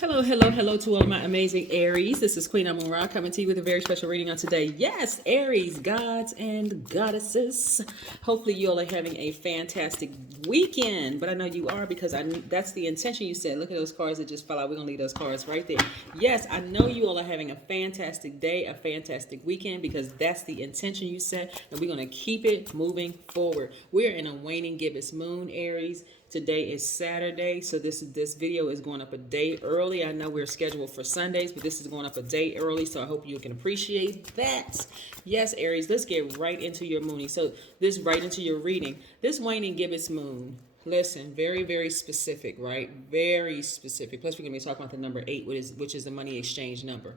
Hello, hello, hello to all of my amazing Aries. This is Queen Amun Ra coming to you with a very special reading on today. Yes, Aries, gods and goddesses. Hopefully you all are having a fantastic weekend. But I know you are because that's the intention you said. Look at those cards that just fell out. We're going to leave those cards right there. Yes, I know you all are having a fantastic day, a fantastic weekend because that's the intention you set. And we're going to keep it moving forward. We're in a waning gibbous moon, Aries. Today is Saturday, so this video is going up a day early. I know we're scheduled for Sundays, but this is going up a day early, so I hope you can appreciate that. Yes, Aries, let's get right into your mooning. So this right into your reading. This waning gibbous moon. Listen, very, very specific, right? Very specific. Plus, we're going to be talking about the number 8, which is the money exchange number.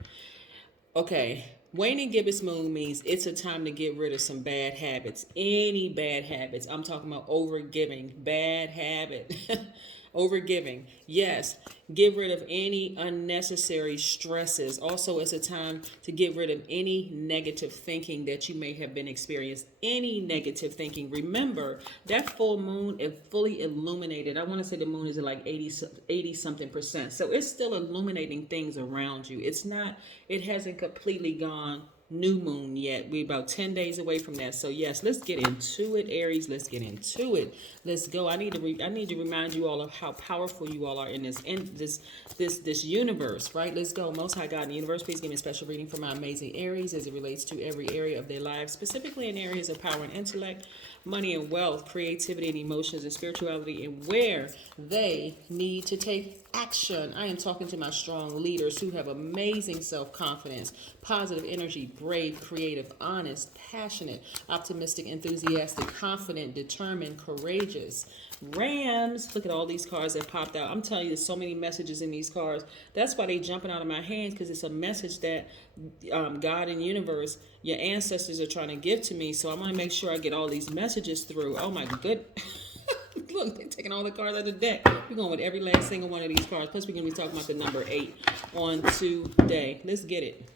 Okay, waning gibbous moon means it's a time to get rid of some bad habits. Any bad habits. I'm talking about overgiving. Bad habit. Overgiving. Yes. Get rid of any unnecessary stresses. Also, it's a time to get rid of any negative thinking that you may have been experiencing. Any negative thinking. Remember, that full moon is fully illuminated. I want to say the moon is at like 80 something percent. So it's still illuminating things around you. It hasn't completely gone new moon yet. We're about 10 days away from that. So yes, let's get into it, Aries. Let's get into it. Let's go. I need to remind you all of how powerful you all are in this universe, right? Let's go. Most High God in the universe, please give me a special reading for my amazing Aries as it relates to every area of their lives, specifically in areas of power and intellect, money and wealth, creativity and emotions and spirituality, and where they need to take action. I am talking to my strong leaders who have amazing self-confidence, positive energy, brave, creative, honest, passionate, optimistic, enthusiastic, confident, determined, courageous. Rams, look at all these cards that popped out. I'm telling you, there's so many messages in these cards. That's why they jumping out of my hands, because it's a message that God and universe, your ancestors are trying to give to me. So I want to make sure I get all these messages through. Oh my good. Look, they're taking all the cards out of the deck. We're going with every last single one of these cards. Plus, we're going to be talking about the number 8 on today. Let's get it.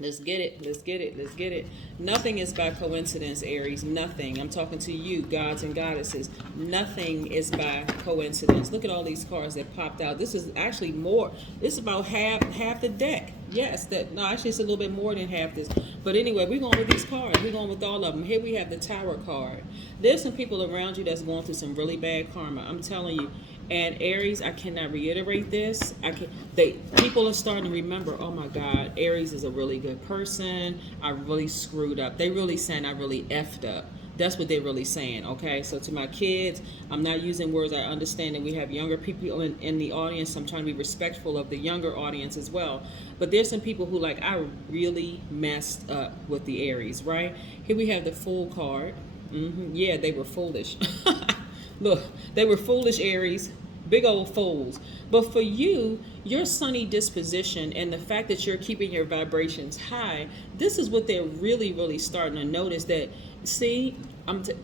Let's get it. Let's get it. Let's get it. Nothing is by coincidence, Aries. Nothing. I'm talking to you, gods and goddesses. Nothing is by coincidence. Look at all these cards that popped out. This is actually more. This is about half the deck. Yes, actually it's a little bit more than half this. But anyway, we're going with these cards. We're going with all of them. Here we have the Tower card. There's some people around you that's going through some really bad karma. I'm telling you. And Aries, I cannot reiterate this. People are starting to remember, oh my God, Aries is a really good person. I really screwed up. They really saying I really effed up. That's what they're really saying, okay? So to my kids, I'm not using words. I understand that we have younger people in the audience. I'm trying to be respectful of the younger audience as well. But there's some people who I really messed up with the Aries, right? Here we have the Fool card. Yeah, they were foolish. Look, they were foolish, Aries. Big old fools. But for you, your sunny disposition and the fact that you're keeping your vibrations high, this is what they're really, really starting to notice. That, see,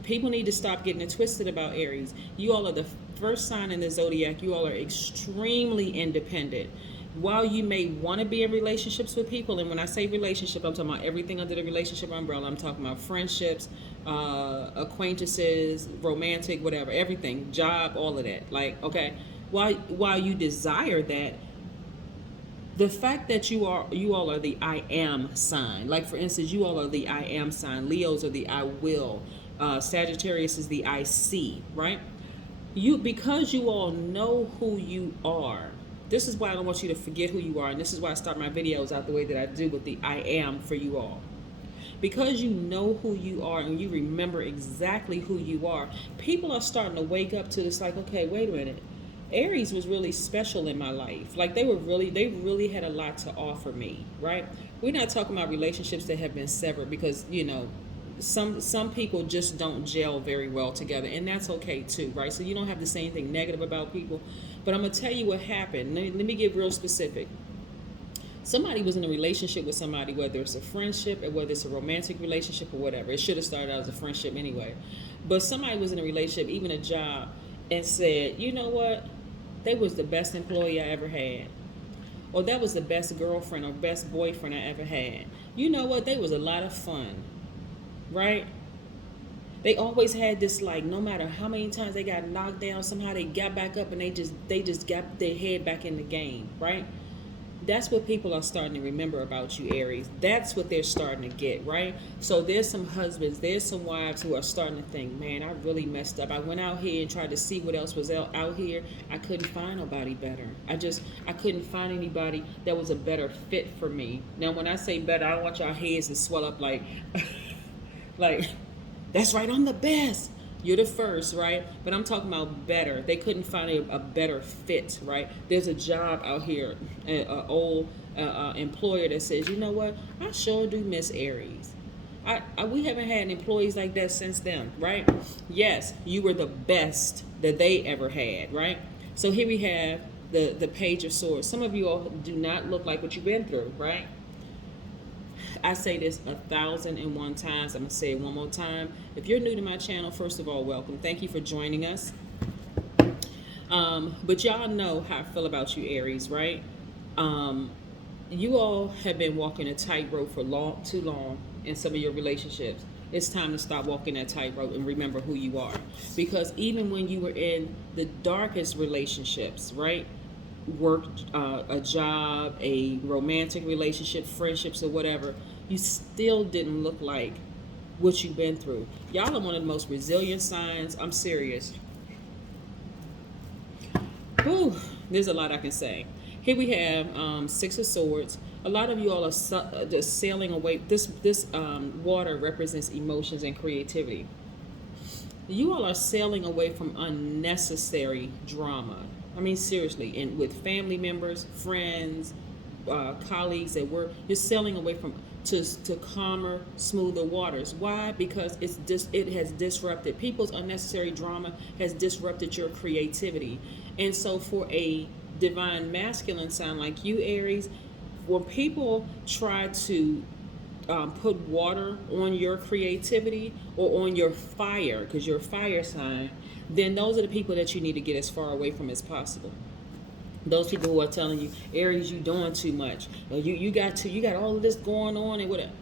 people need to stop getting it twisted about Aries. You all are the first sign in the Zodiac. You all are extremely independent. While you may want to be in relationships with people, and when I say relationship, I'm talking about everything under the relationship umbrella. I'm talking about friendships, acquaintances, romantic, whatever, everything, job, all of that. Okay, while you desire that, the fact that you all are the I am sign. Like for instance, you all are the I am sign. Leos are the I will. Sagittarius is the I see. Right? Because you all know who you are. This is why I don't want you to forget who you are, and this is why I start my videos out the way that I do with the I am for you all. Because you know who you are and you remember exactly who you are, people are starting to wake up to this okay, wait a minute. Aries was really special in my life. They really had a lot to offer me, right? We're not talking about relationships that have been severed because, some people just don't gel very well together, and that's okay too, right? So you don't have to say anything negative about people, but I'm gonna tell you what happened. Let me get real specific. Somebody was in a relationship with somebody, whether it's a friendship or whether it's a romantic relationship or whatever. It should have started out as a friendship anyway. But somebody was in a relationship, even a job, and said, you know what? They was the best employee I ever had. Or that was the best girlfriend or best boyfriend I ever had. You know what? They was a lot of fun. Right? They always had this, like, no matter how many times they got knocked down, somehow they got back up and they just got their head back in the game, right? That's what people are starting to remember about you, Aries. That's what they're starting to get, right? So there's some husbands, there's some wives who are starting to think, man, I really messed up. I went out here and tried to see what else was out here. I couldn't find nobody better. I couldn't find anybody that was a better fit for me. Now, when I say better, I don't want y'all heads to swell up like, like, that's right, I'm the best. You're the first, right? But I'm talking about better. They couldn't find a better fit, right? There's a job out here, an old employer that says, you know what? I sure do miss Aries. We haven't had employees like that since then, right? Yes, you were the best that they ever had, right? So here we have the Page of Swords. Some of you all do not look like what you've been through, right? I say this 1,001 times. I'm going to say it one more time. If you're new to my channel, first of all, welcome. Thank you for joining us. But y'all know how I feel about you, Aries, right? You all have been walking a tightrope for too long in some of your relationships. It's time to stop walking that tightrope and remember who you are. Because even when you were in the darkest relationships, right? Work, a job, a romantic relationship, friendships, or whatever, you still didn't look like what you've been through. Y'all are one of the most resilient signs. I'm serious. Whew, there's a lot I can say. Here we have Six of Swords. A lot of you all are just sailing away. This water represents emotions and creativity. You all are sailing away from unnecessary drama. I mean, seriously, and with family members, friends, colleagues at work, you're sailing away from to calmer, smoother waters. Why? Because it has disrupted people's unnecessary drama, has disrupted your creativity. And so for a divine masculine sign like you, Aries, when people try to put water on your creativity or on your fire, because you're a fire sign, then those are the people that you need to get as far away from as possible. Those people who are telling you, Aries, you doing too much. Or you got all of this going on and whatever.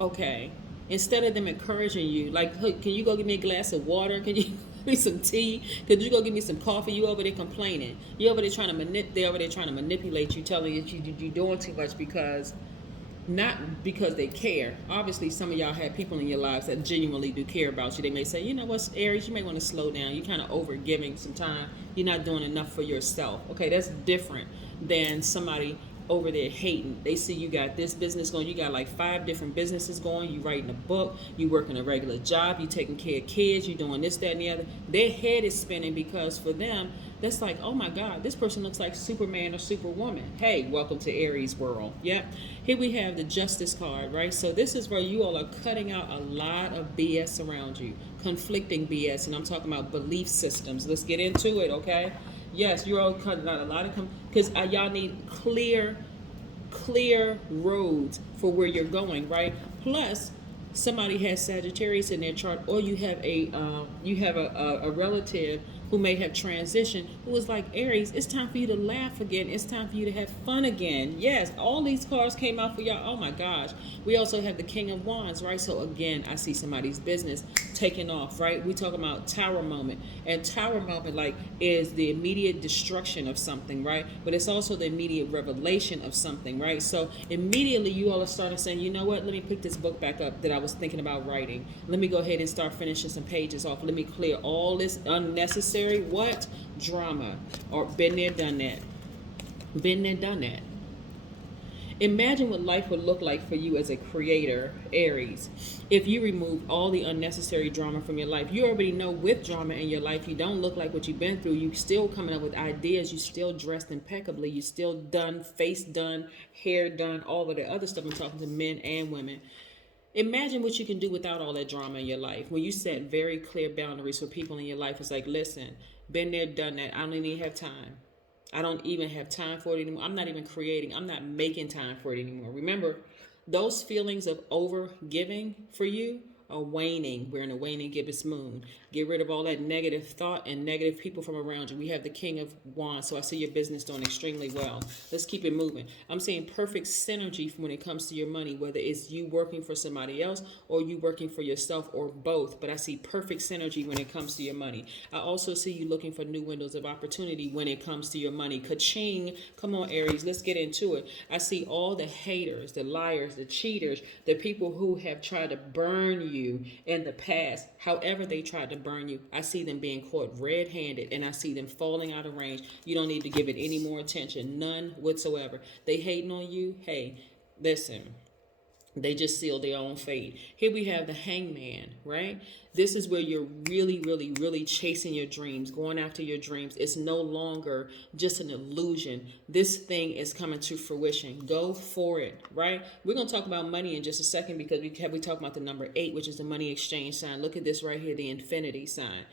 Okay. Instead of them encouraging you, like, hey, can you go get me a glass of water? Can you give me some tea? Could you go get me some coffee? You over there complaining. You over there trying to manipulate you, telling you that you're doing too much because not because they care. Obviously, some of y'all have people in your lives that genuinely do care about you. They may say, you know what, Aries, you may want to slow down. You're kind of over giving some time. You're not doing enough for yourself. Okay, that's different than somebody over there hating. They see you got this business going. You got like 5 different businesses going. You writing a book. You working a regular job. You taking care of kids. You doing this, that, and the other. Their head is spinning because for them, that's like, oh my God, this person looks like Superman or Superwoman. Hey, welcome to Aries world. Yep. Here we have the Justice card, right? So this is where you all are cutting out a lot of BS around you, conflicting BS, and I'm talking about belief systems. Let's get into it, okay? Yes, you're all cutting out a lot of because y'all need clear roads for where you're going, right? Plus, somebody has Sagittarius in their chart, or you have a relative who may have transitioned, who is like, Aries, it's time for you to laugh again. It's time for you to have fun again. Yes, all these cards came out for y'all. Oh my gosh. We also have the King of Wands, right? So again, I see somebody's business taking off, right? We talk about Tower moment. And Tower moment, like, is the immediate destruction of something, right? But it's also the immediate revelation of something, right? So immediately you all are starting saying, you know what? Let me pick this book back up that I was thinking about writing. Let me go ahead and start finishing some pages off. Let me clear all this unnecessary what? Drama. Or been there, done that. Been there, done that. Imagine what life would look like for you as a creator, Aries, if you removed all the unnecessary drama from your life. You already know with drama in your life, you don't look like what you've been through. You still coming up with ideas. You still dressed impeccably. You still done, face done, hair done, all of the other stuff. I'm talking to men and women. Imagine what you can do without all that drama in your life. When you set very clear boundaries for people in your life, it's like, listen, been there, done that. I don't even have time. I don't even have time for it anymore. I'm not even creating. I'm not making time for it anymore. Remember, those feelings of over giving for you a waning. We're in a waning gibbous moon. Get rid of all that negative thought and negative people from around you. We have the King of Wands, so I see your business doing extremely well. Let's keep it moving. I'm seeing perfect synergy when it comes to your money, whether it's you working for somebody else or you working for yourself or both. But I see perfect synergy when it comes to your money. I also see you looking for new windows of opportunity when it comes to your money. Ka-ching. Come on, Aries, let's get into it. I see all the haters, the liars, the cheaters, the people who have tried to burn you in the past. However they tried to burn you, I see them being caught red-handed, and I see them falling out of range. You don't need to give it any more attention, none whatsoever. They hating on you. Hey, listen, they just seal their own fate. Here we have the Hangman, right? This is where you're really, really, really chasing your dreams, going after your dreams. It's no longer just an illusion. This thing is coming to fruition. Go for it, right? We're going to talk about money in just a second because we talk about the number 8, which is the money exchange sign. Look at this right here, the infinity sign.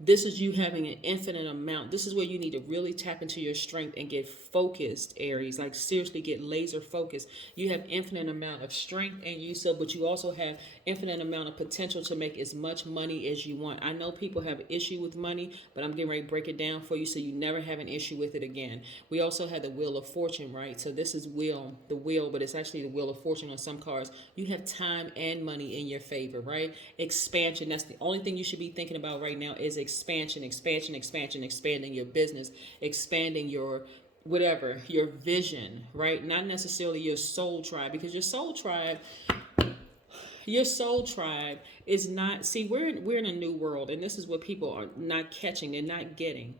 This is you having an infinite amount. This is where you need to really tap into your strength and get focused, Aries. Like seriously, get laser focused. You have infinite amount of strength in you, but you also have infinite amount of potential to make as much money as you want. I know people have an issue with money, but I'm getting ready to break it down for you so you never have an issue with it again. We also have the Wheel of Fortune, right? So this is the wheel, but it's actually the Wheel of Fortune on some cards. You have time and money in your favor, right? Expansion. That's the only thing you should be thinking about right now is expansion, expanding your business, expanding your whatever, your vision, right? Not necessarily your soul tribe, because your soul tribe is not, see, we're in a new world, and this is what people are not catching, they're not getting.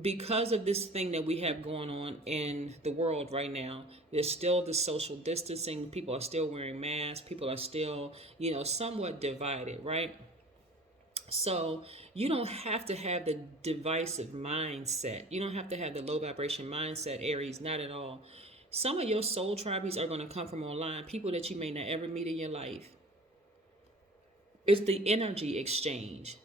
Because of this thing that we have going on in the world right now, there's still the social distancing, people are still wearing masks, people are still, somewhat divided, right? So you don't have to have the divisive mindset. You don't have to have the low vibration mindset, Aries, not at all. Some of your soul tribes are going to come from online, people that you may not ever meet in your life. It's the energy exchange,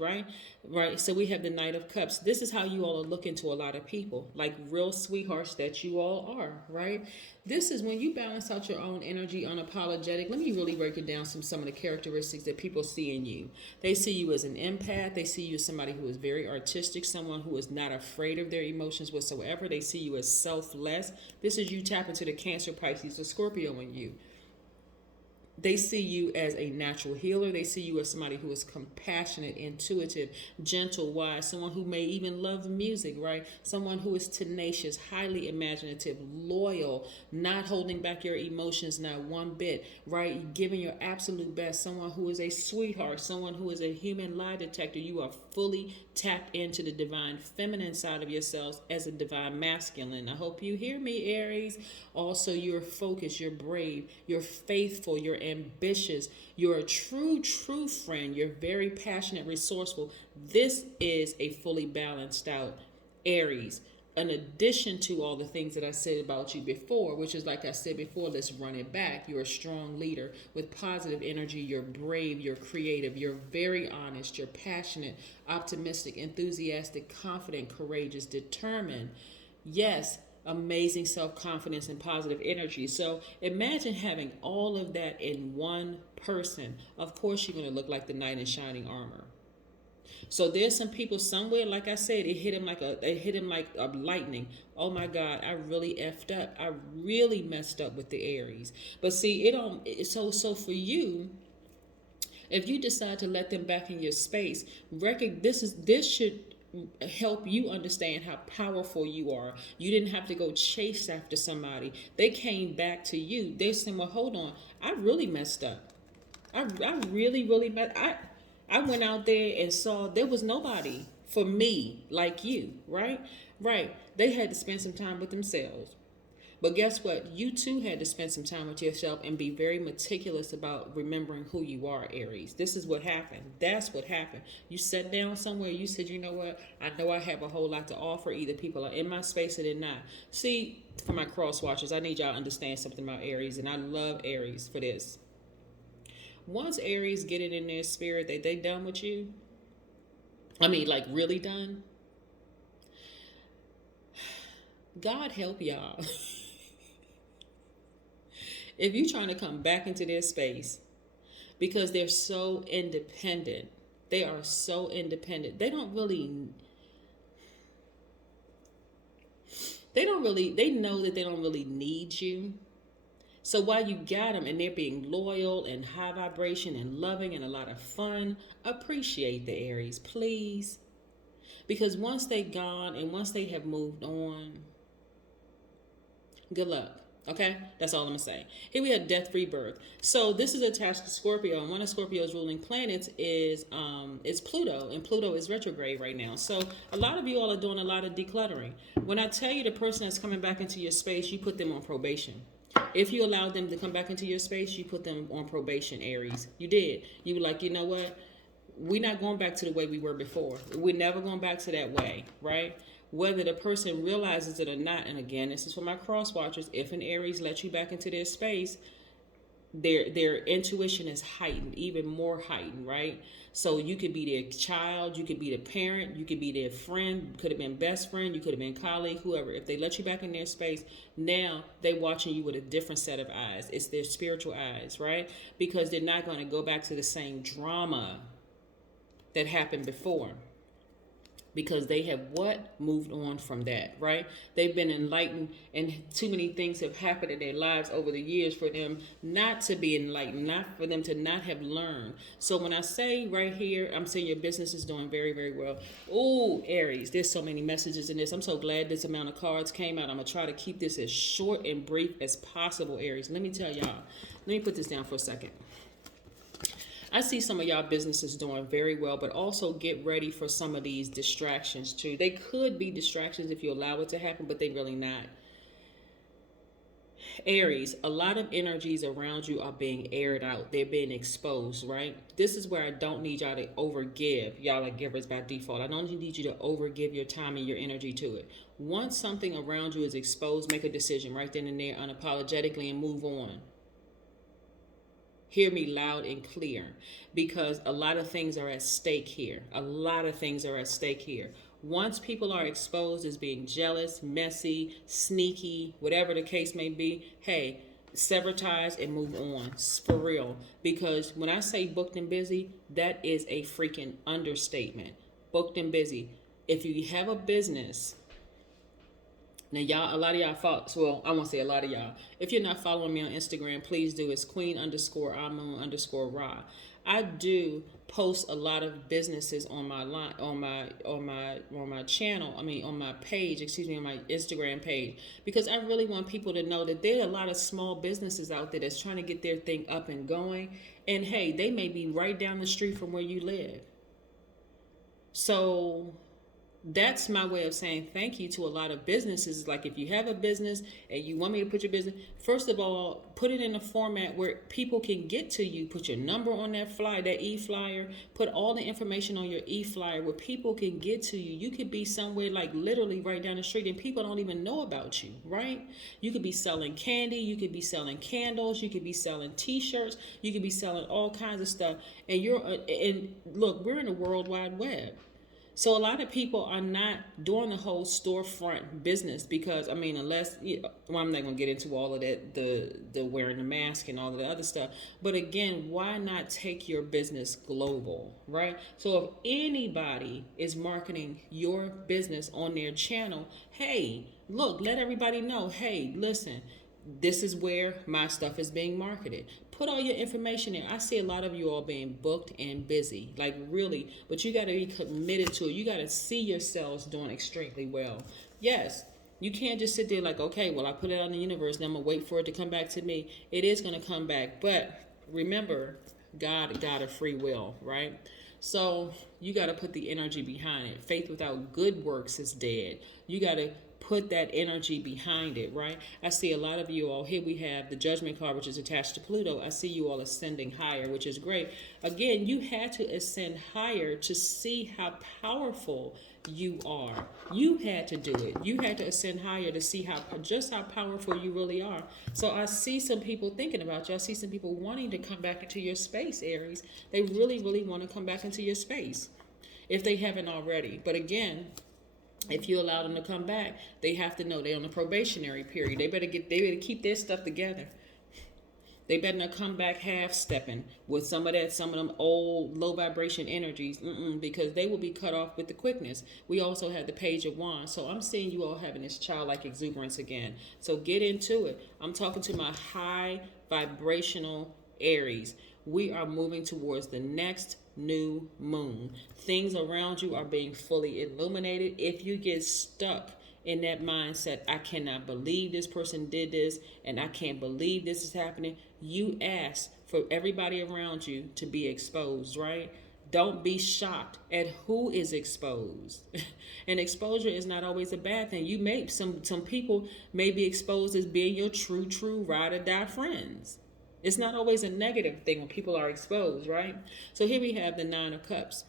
right? Right. So we have the Knight of Cups. This is how you all are looking to a lot of people, like real sweethearts that you all are, right? This is when you balance out your own energy, unapologetic. Let me really break it down some of the characteristics that people see in you. They see you as an empath. They see you as somebody who is very artistic, someone who is not afraid of their emotions whatsoever. They see you as selfless. This is you tap into the Cancer, Pisces, the Scorpio in you. They see you as a natural healer. They see you as somebody who is compassionate, intuitive, gentle, wise, someone who may even love music, right? Someone who is tenacious, highly imaginative, loyal, not holding back your emotions not one bit, right? Giving your absolute best. Someone who is a sweetheart, someone who is a human lie detector. You are fully tapped into the divine feminine side of yourselves as a divine masculine. I hope you hear me, Aries. Also, you're focused, you're brave, you're faithful, you're ambitious, you're a true friend, you're very passionate, resourceful. This is a fully balanced out Aries. In addition to all the things that I said about you before, which is like I said before, let's run it back. You're a strong leader with positive energy. You're brave, you're creative, you're very honest, you're passionate, optimistic, enthusiastic, confident, courageous, determined. Yes, amazing self-confidence and positive energy. So imagine having all of that in one person. Of course, you're going to look like the knight in shining armor. So there's some people somewhere, like I said, it hit him like a lightning. Oh my God, I really effed up. I really messed up with the Aries. But see, so for you, if you decide to let them back in your space, this should help you understand how powerful you are. You didn't have to go chase after somebody. They came back to you. They said, well, hold on, I really messed up. I really messed I went out there and saw there was nobody for me like you, right? Right. They had to spend some time with themselves. But guess what? You too had to spend some time with yourself and be very meticulous about remembering who you are, Aries. This is what happened. That's what happened. You sat down somewhere. You said, you know what? I know I have a whole lot to offer. Either people are in my space or they're not. See, for my cross watchers, I need y'all to understand something about Aries. And I love Aries for this. Once Aries get it in their spirit that they done with you, I mean, like really done, God help y'all. If you're trying to come back into their space, because they're so independent. They are so independent. They know that they don't really need you. So while you got them and they're being loyal and high vibration and loving and a lot of fun, appreciate the Aries, please. Because once they're gone and once they have moved on, good luck. Okay, that's all I'm gonna say. Here we have death, rebirth. So this is attached to Scorpio, and one of Scorpio's ruling planets is Pluto, and Pluto is retrograde right now. So a lot of you all are doing a lot of decluttering. When I tell you the person that's coming back into your space, you put them on probation. If you allow them to come back into your space, you put them on probation, Aries. You did. You were like, you know what? We're not going back to the way we were before. We're never going back to that way, right? Whether the person realizes it or not, and again, this is for my cross watchers, if an Aries lets you back into their space, their intuition is heightened, even more heightened, right? So you could be their child, you could be the parent, you could be their friend, could have been best friend, you could have been colleague, whoever. If they let you back in their space, now they watching you with a different set of eyes. It's their spiritual eyes, right? Because they're not going to go back to the same drama that happened before. Because they have moved on from that, right? They've been enlightened, and too many things have happened in their lives over the years for them not to be enlightened, not for them to not have learned. So when I say right here, I'm saying your business is doing very, very well. Oh, Aries, there's so many messages in this. I'm so glad this amount of cards came out. I'm gonna try to keep this as short and brief as possible, Aries. Let me tell y'all. Let me put this down for a second. I see some of y'all businesses doing very well, but also get ready for some of these distractions too. They could be distractions if you allow it to happen, but they really not. Aries, a lot of energies around you are being aired out. They're being exposed, right? This is where I don't need y'all to overgive. Y'all are givers by default. I don't need you to overgive your time and your energy to it. Once something around you is exposed, make a decision right then and there unapologetically and move on. Hear me loud and clear, because a lot of things are at stake here. A lot of things are at stake here. Once people are exposed as being jealous, messy, sneaky, whatever the case may be, hey, sever ties and move on. For real. Because when I say booked and busy, that is a freaking understatement. Booked and busy. If you have a business, now, y'all, a lot of y'all follow, well, I won't say a lot of y'all. If you're not following me on Instagram, please do. It's Queen_Amun_Ra. I do post a lot of businesses on my line, on my channel. I mean, on my page, on my Instagram page, because I really want people to know that there are a lot of small businesses out there that's trying to get their thing up and going. And hey, they may be right down the street from where you live. So that's my way of saying thank you to a lot of businesses. Like, if you have a business and you want me to put your business, first of all, put it in a format where people can get to you. Put your number on that flyer, that e-flyer. Put all the information on your e-flyer where people can get to you. You could be somewhere like literally right down the street and people don't even know about you, right? You could be selling candy. You could be selling candles. You could be selling t-shirts. You could be selling all kinds of stuff. And look, we're in the World Wide Web. So a lot of people are not doing the whole storefront business because, I mean, unless, well, I'm not going to get into all of that, the wearing the mask and all of the other stuff. But again, why not take your business global, right? So if anybody is marketing your business on their channel, hey, look, let everybody know, hey, listen, this is where my stuff is being marketed. Put all your information in. I see a lot of you all being booked and busy, like really, but you got to be committed to it. You got to see yourselves doing extremely well. Yes, you can't just sit there like, okay, well, I put it on the universe and I'm going to wait for it to come back to me. It is going to come back. But remember, God got a free will, right? So you got to put the energy behind it. Faith without good works is dead. You got to put that energy behind it, right? I see a lot of you all. Here we have the Judgment card, which is attached to Pluto. I see you all ascending higher, which is great. Again, you had to ascend higher to see how powerful you are. You had to do it. You had to ascend higher to see how powerful you really are. So I see some people thinking about you. I see some people wanting to come back into your space, Aries. They really, really want to come back into your space if they haven't already. But again, if you allow them to come back, they have to know they're on a probationary period. They better keep their stuff together. They better not come back half stepping with some of them old low vibration energies, because they will be cut off with the quickness. We also have the Page of Wands. So I'm seeing you all having this childlike exuberance again. So get into it. I'm talking to my high vibrational Aries. We are moving towards the next new moon. Things around you are being fully illuminated. If you get stuck in that mindset, I cannot believe this person did this, and I can't believe this is happening, you ask for everybody around you to be exposed, right? Don't be shocked at who is exposed. And exposure is not always a bad thing. You may some people may be exposed as being your true ride or die friends. It's not always a negative thing when people are exposed, right? So here we have the Nine of Cups.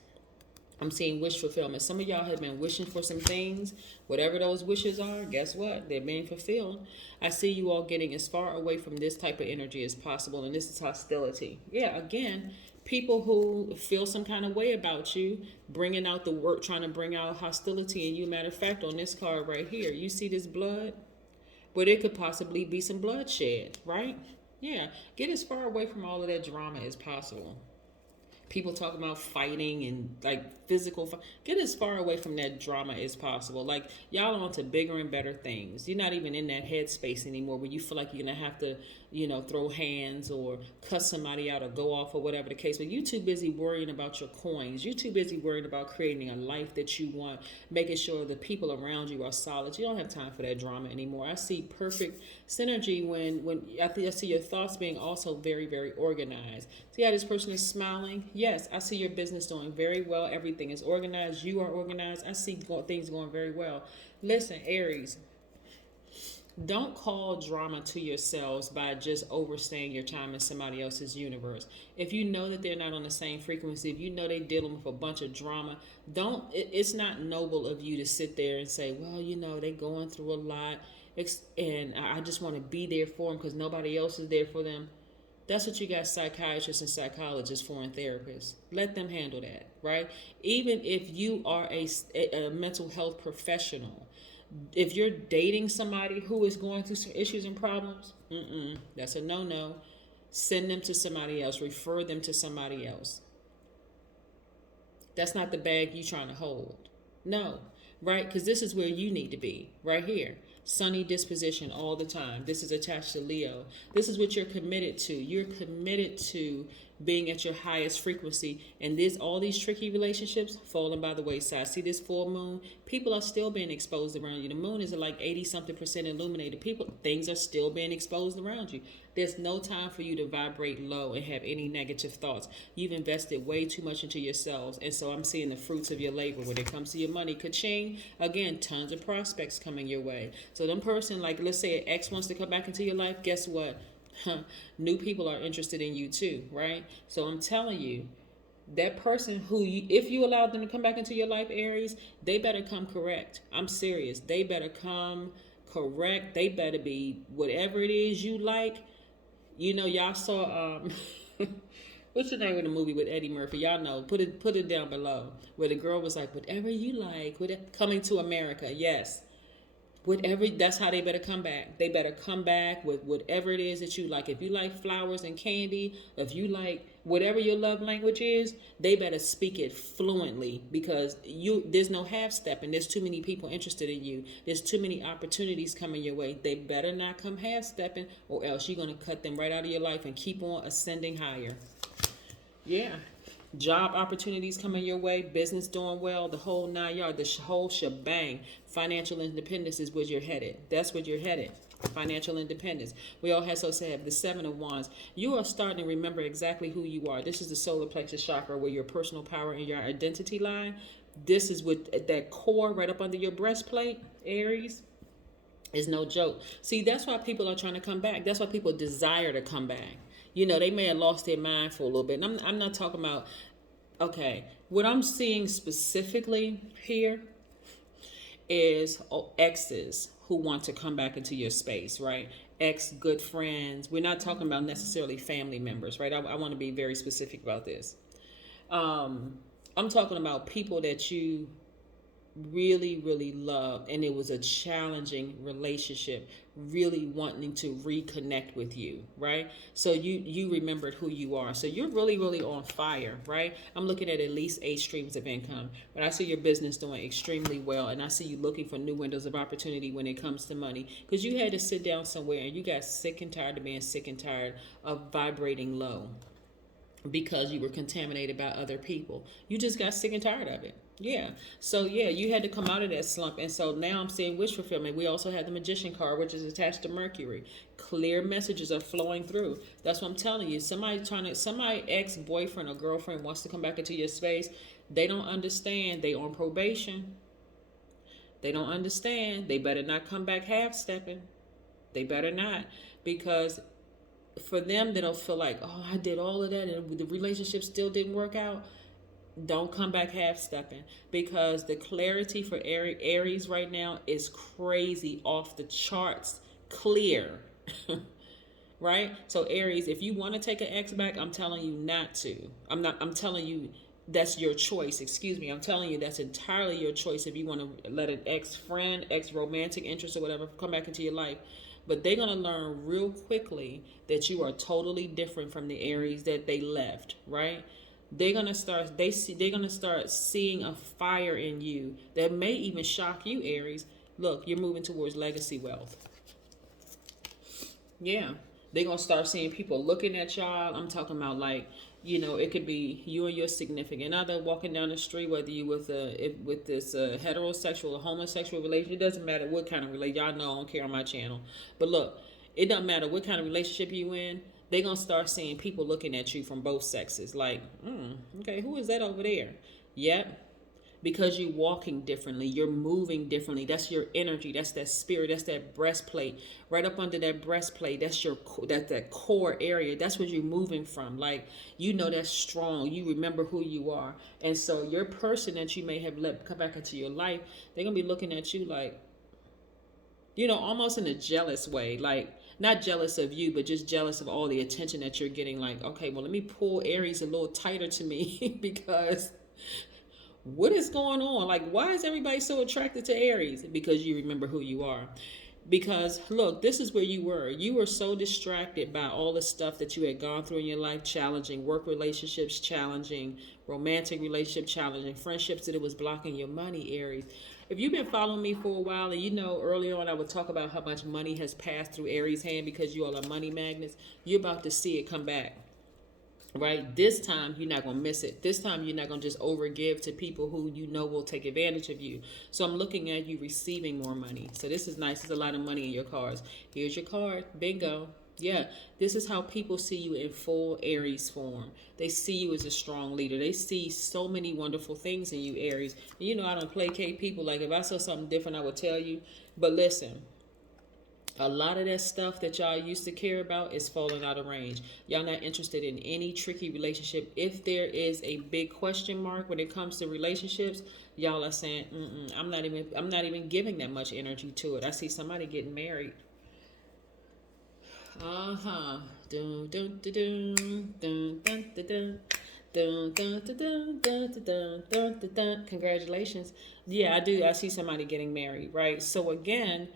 I'm seeing wish fulfillment. Some of y'all have been wishing for some things. Whatever those wishes are, guess what? They're being fulfilled. I see you all getting as far away from this type of energy as possible, and this is hostility. Yeah, again, people who feel some kind of way about you, bringing out the work, trying to bring out hostility in you. Matter of fact, on this card right here, you see this blood? But it could possibly be some bloodshed, right? Yeah, get as far away from all of that drama as possible. People talk about fighting and like physical get as far away from that drama as possible. Like, y'all on to bigger and better things. You're not even in that headspace anymore where you feel like you're gonna have to, throw hands or cuss somebody out or go off or whatever the case. But you too busy worrying about your coins. You're too busy worrying about creating a life that you want, making sure the people around you are solid. You don't have time for that drama anymore. I see perfect synergy when I see your thoughts being also very, very organized. See how this person is smiling? Yes, I see your business doing very well. Everything is organized. You are organized. I see things going very well. Listen, Aries, don't call drama to yourselves by just overstaying your time in somebody else's universe. If you know that they're not on the same frequency, if you know they're dealing with a bunch of drama, it's not noble of you to sit there and say, well, they're going through a lot, and I just want to be there for them because nobody else is there for them. That's what you got psychiatrists and psychologists for and therapists. Let them handle that, right? Even if you are a mental health professional, if you're dating somebody who is going through some issues and problems, that's a no-no. Send them to somebody else. Refer them to somebody else. That's not the bag you're trying to hold. No, right? Because this is where you need to be, right here. Sunny disposition all the time. This is attached to Leo. This is what you're committed to. You're committed to being at your highest frequency, and all these tricky relationships falling by the wayside. See this full moon? People are still being exposed around you. The moon is like 80-something% illuminated. Things are still being exposed around you. There's no time for you to vibrate low and have any negative thoughts. You've invested way too much into yourselves, and so I'm seeing the fruits of your labor when it comes to your money. Ka-ching! Again, tons of prospects coming your way. So them person, like let's say an ex wants to come back into your life, guess what? New people are interested in you too, right? So I'm telling you, that person if you allow them to come back into your life, Aries, they better come correct. I'm serious. They better come correct. They better be whatever it is you like. Y'all saw what's the name of the movie with Eddie Murphy? Y'all know. Put it down below. Where the girl was like, whatever you like, Coming to America. Yes. That's how they better come back. They better come back with whatever it is that you like. If you like flowers and candy, if you like whatever your love language is, they better speak it fluently, because there's no half-stepping. There's too many people interested in you. There's too many opportunities coming your way. They better not come half-stepping, or else you're going to cut them right out of your life and keep on ascending higher. Yeah. Job opportunities coming your way, business doing well, the whole 9 yards, the whole shebang. Financial independence is where you're headed. That's where you're headed. Financial independence. We all have the 7 of Wands. You are starting to remember exactly who you are. This is the solar plexus chakra, where your personal power and your identity lie. This is with that core right up under your breastplate, Aries. Is no joke. See, that's why people are trying to come back. That's why people desire to come back. They may have lost their mind for a little bit. And I'm not talking about, okay, what I'm seeing specifically here is exes who want to come back into your space, right? Ex good friends. We're not talking about necessarily family members, right? I want to be very specific about this. I'm talking about people that you really loved, and it was a challenging relationship, really wanting to reconnect with you, right? So you remembered who you are, so you're really on fire, right? I'm looking at least 8 streams of income, but I see your business doing extremely well, and I see you looking for new windows of opportunity when it comes to money, because you had to sit down somewhere and you got sick and tired of being sick and tired of vibrating low because you were contaminated by other people. You just got sick and tired of it. Yeah. So yeah, you had to come out of that slump. And so now I'm seeing wish fulfillment. We also have the Magician card, which is attached to Mercury. Clear messages are flowing through. That's what I'm telling you. Somebody ex-boyfriend or girlfriend wants to come back into your space. They don't understand. They on probation. They don't understand. They better not come back half stepping. They better not, because for them, they don't feel like, oh, I did all of that and the relationship still didn't work out. Don't come back half stepping, because the clarity for Aries right now is crazy, off the charts, clear. Right? So Aries, if you want to take an ex back, I'm telling you not to. I'm telling you that's your choice. Excuse me. I'm telling you that's entirely your choice if you want to let an ex-friend, ex-romantic interest or whatever come back into your life. But they're going to learn real quickly that you are totally different from the Aries that they left, right? They're going to start seeing a fire in you that may even shock you, Aries. Look, you're moving towards legacy wealth. Yeah. They're going to start seeing people looking at y'all. I'm talking about, like, it could be you and your significant other walking down the street, whether you with this heterosexual or homosexual relationship. It doesn't matter what kind of relationship. Y'all know I don't care on my channel. But look, it doesn't matter what kind of relationship you in. They're going to start seeing people looking at you from both sexes. Like, okay, who is that over there? Yep. Because you're walking differently, you're moving differently. That's your energy. That's that spirit. That's that breastplate. Right up under that breastplate, that's that core area. That's what you're moving from. Like, that's strong. You remember who you are, and so your person that you may have let come back into your life, they're gonna be looking at you like, almost in a jealous way. Like, not jealous of you, but just jealous of all the attention that you're getting. Like, okay, well, let me pull Aries a little tighter to me because what is going on? Like, why is everybody so attracted to Aries? Because you remember who you are. Because look, this is where you were. You were so distracted by all the stuff that you had gone through in your life, challenging work relationships, challenging romantic relationship, challenging friendships, that it was blocking your money, Aries. If you've been following me for a while, and early on I would talk about how much money has passed through Aries' hand because you all are money magnets, you're about to see it come back. Right? This time, you're not going to miss it. This time, you're not going to just overgive to people who will take advantage of you. So I'm looking at you receiving more money. So this is nice. There's a lot of money in your cards. Here's your card. Bingo. Yeah, this is how people see you in full Aries form. They see you as a strong leader. They see so many wonderful things in you, Aries. And I don't placate people. Like, if I saw something different, I would tell you. But listen, a lot of that stuff that y'all used to care about is falling out of range. Y'all not interested in any tricky relationship. If there is a big question mark when it comes to relationships, y'all are saying, I'm not even giving that much energy to it. I see somebody getting married. Dun, dun, dun, dun, dun, dun, dun, dun. Dun, dun, dun, dun, dun, dun, dun, dun, dun. Congratulations. Yeah, I do. I see somebody getting married, right? So again,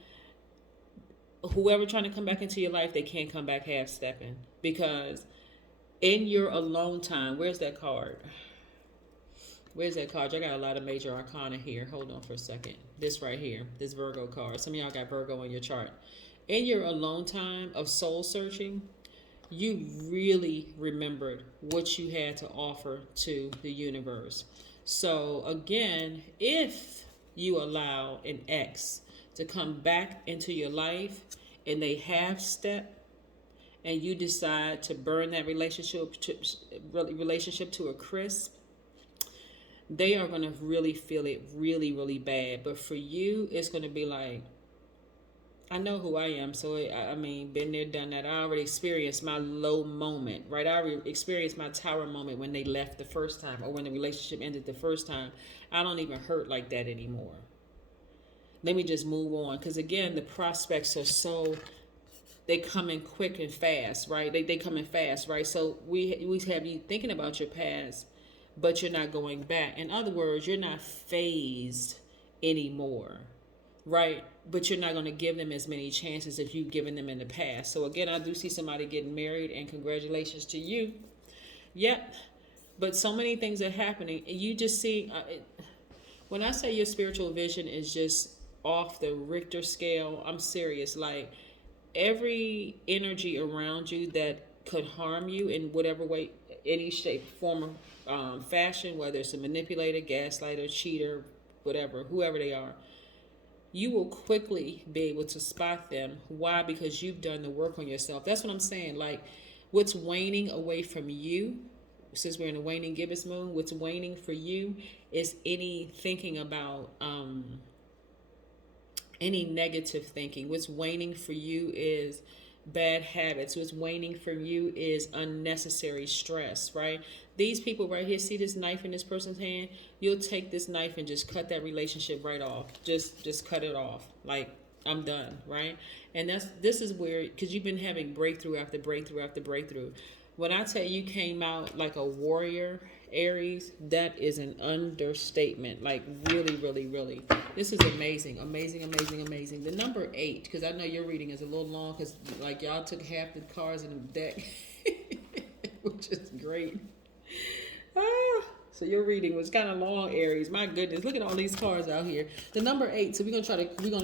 whoever trying to come back into your life, they can't come back half stepping, because in your alone time, where's that card? Where's that card? I got a lot of major arcana here. Hold on for a second. This right here, this Virgo card. Some of y'all got Virgo on your chart. In your alone time of soul searching, you really remembered what you had to offer to the universe. So again, if you allow an ex to come back into your life and they half step, and you decide to burn that relationship to a crisp, they are going to really feel it really bad. But for you, it's going to be like, I know who I am. So, been there, done that. I already experienced my low moment, right? I already experienced my tower moment when they left the first time, or when the relationship ended the first time. I don't even hurt like that anymore. Let me just move on. Because again, the prospects are so, they come in quick and fast, right? They come in fast, right? So we have you thinking about your past, but you're not going back. In other words, you're not phased anymore, right? But you're not going to give them as many chances as you've given them in the past. So again, I do see somebody getting married, and congratulations to you. Yep. But so many things are happening. You just see, when I say your spiritual vision is just off the Richter scale, I'm serious. Like, every energy around you that could harm you in whatever way, any shape, form, or fashion, whether it's a manipulator, gaslighter, cheater, whatever, whoever they are, you will quickly be able to spot them. Why? Because you've done the work on yourself. That's what I'm saying. Like, what's waning away from you, since we're in a waning gibbous moon, what's waning for you is any thinking about any negative thinking. What's waning for you is bad habits. What's waning from you is unnecessary stress, right? These people right here, see this knife in this person's hand? You'll take this knife and just cut that relationship right off. Just cut it off. Like, I'm done, right? And this is where, because you've been having breakthrough after breakthrough after breakthrough. When I tell you came out like a warrior, Aries, that is an understatement. Like, really, really, really. This is amazing, amazing, amazing, amazing. The number 8, because I know your reading is a little long, because like y'all took half the cards in the deck, which is great. So your reading was kind of long, Aries. My goodness, look at all these cards out here. The number 8. So we're gonna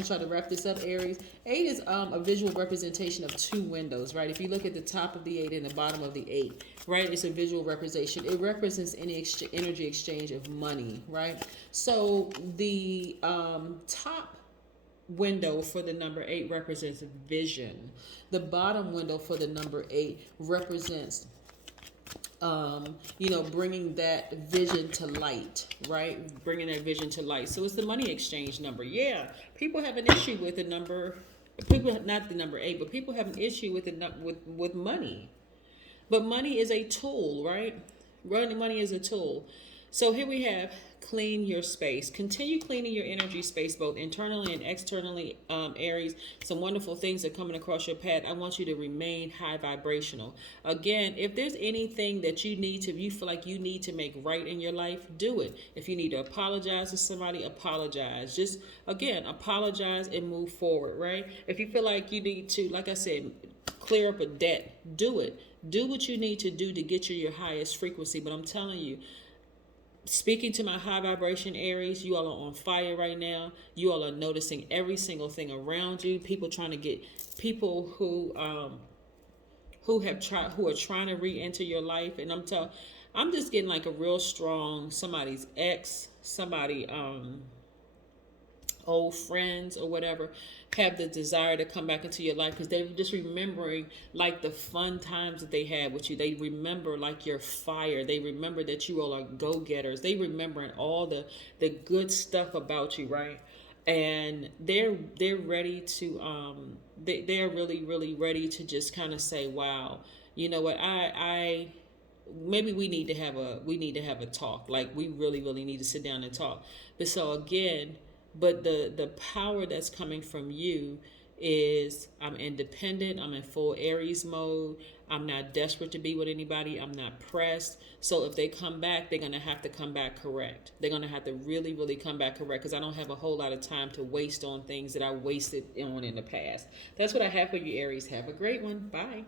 try to wrap this up, Aries. 8 is a visual representation of 2 windows, right? If you look at the top of the 8 and the bottom of the 8, right, it's a visual representation. It represents any energy exchange of money, right? So the top window for the number 8 represents vision. The bottom window for the number 8 represents bringing that vision to light, right? Bringing that vision to light. So it's the money exchange number. Yeah, people have an issue with the number. People, not the number 8, but people have an issue with with money. But money is a tool, right? Running money is a tool. So here we have clean your space. Continue cleaning your energy space, both internally and externally, Aries. Some wonderful things are coming across your path. I want you to remain high vibrational. Again, if there's anything that you feel like you need to make right in your life, do it. If you need to apologize to somebody, apologize. Just, again, apologize and move forward, right? If you feel like you need to, like I said, clear up a debt, do it. Do what you need to do to get you your highest frequency. But I'm telling you, speaking to my high vibration Aries, you all are on fire right now. You all are noticing every single thing around you. People who are trying to re-enter your life. And I'm just getting like a real strong somebody's ex, somebody old friends or whatever have the desire to come back into your life because they're just remembering like the fun times that they had with you. They remember like your fire. They remember that you all are go-getters. They remembering all the good stuff about you, right? And they're ready to they're really, really ready to just kind of say, wow, you know what, I maybe we need to have a talk. Like, we really, really need to sit down and talk. But so again, but the power that's coming from you is, I'm independent. I'm in full Aries mode. I'm not desperate to be with anybody. I'm not pressed. So if they come back, they're going to have to come back correct. They're going to have to really, really come back correct, because I don't have a whole lot of time to waste on things that I wasted on in the past. That's what I have for you, Aries. Have a great one. Bye.